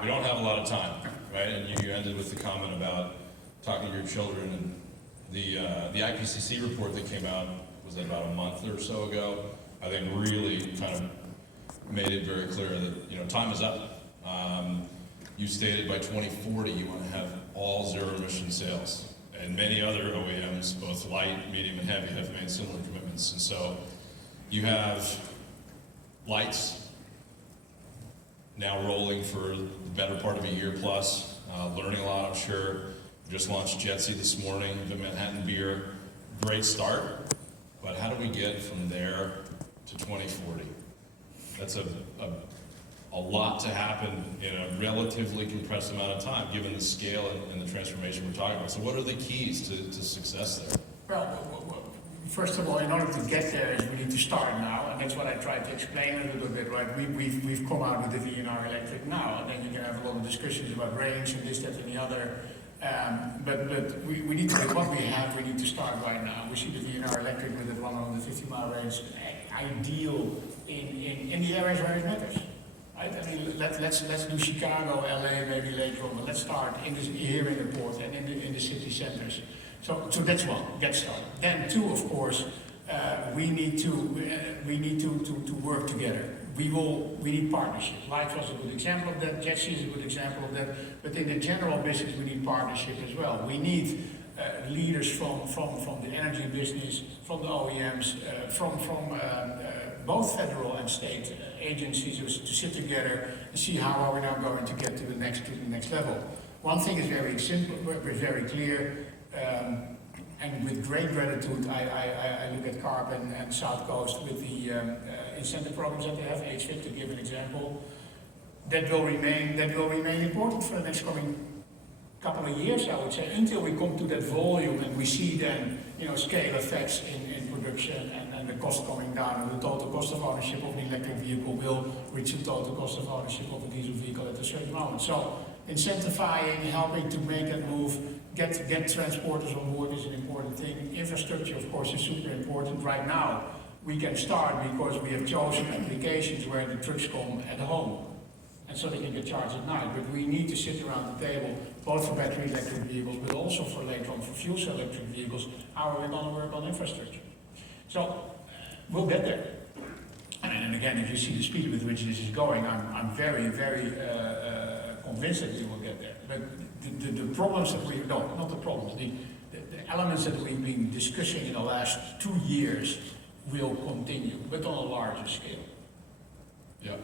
we don't have a lot of time, right? And you ended with the comment about talking to your children, and the IPCC report that came out, was that about a month or so ago? I think really kind of made it very clear that time is up. You stated by 2040 you want to have all zero emission sales, and many other OEMs, both light, medium, and heavy, have made similar commitments. And so you have lights now rolling for the better part of a year plus, learning a lot, I'm sure. Just launched Jetsy this morning, the Manhattan Beer. Great start, but how do we get from there to 2040? That's a lot to happen in a relatively compressed amount of time, given the scale and the transformation we're talking about. So what are the keys to success there? Well, first of all, in order to get there, is we need to start now, and that's what I tried to explain a little bit, right? We've come out with the VNR Electric now, and then you can have a lot of discussions about range and this, that, and the other. But we need to, with what we have, we need to start right now. We see the VNR Electric with a 150-mile range ideal in the areas where it matters. Right? I mean, let's do Chicago, LA, maybe later on, but let's start here in the port and in the city centers. So that's one, get started. Then two, of course, we need to work together. We need partnership. Light was a good example of that. Jetsy is a good example of that. But in the general business, we need partnership as well. We need leaders from the energy business, from the OEMs, from both federal and state agencies to sit together and see how are we now going to get to the next level. One thing is very simple, very clear, and with great gratitude, I look at CARB and South Coast with the incentive programs that they have, HVIP to give an example. That will remain important for the next coming couple of years, I would say, until we come to that volume and we see then scale effects in production and the cost coming down, and the total cost of ownership of the electric vehicle will reach the total cost of ownership of a diesel vehicle at a certain moment. So incentivizing, helping to make that move, get transporters on board is an important thing. Infrastructure, of course, is super important. Right now, we can start because we have chosen applications where the trucks come at home, and so they can get charged at night. But we need to sit around the table, both for battery electric vehicles, but also for later on for fuel cell electric vehicles. How are we going to work on infrastructure? So we'll get there. And again, if you see the speed with which this is going, I'm very, very convinced that we will get there. But the problems that not the problems, the elements that we've been discussing in the last 2 years will continue, but on a larger scale. Yeah,